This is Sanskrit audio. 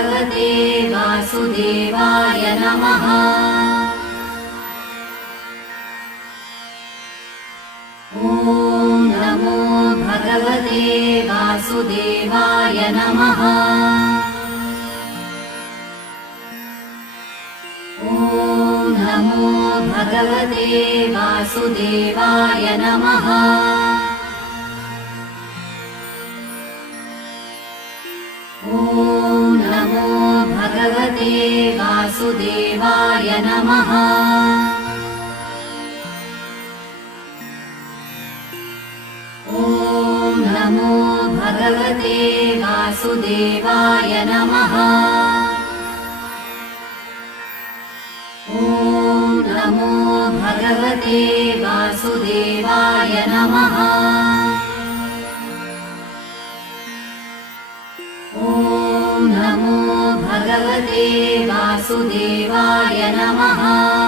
भगवते वासुदेवाय नमः। ॐ नमो भगवते वासुदेवाय नमः। ॐ नमो भगवते वासुदेवाय नमः। ॐ नमो भगवते वासुदेवाय नमः। ॐ नमो भगवते वासुदेवाय नमः। ॐ नमो भगवते वासुदेवाय नमः। ॐ नमो भगवते वासुदेवाय नमः।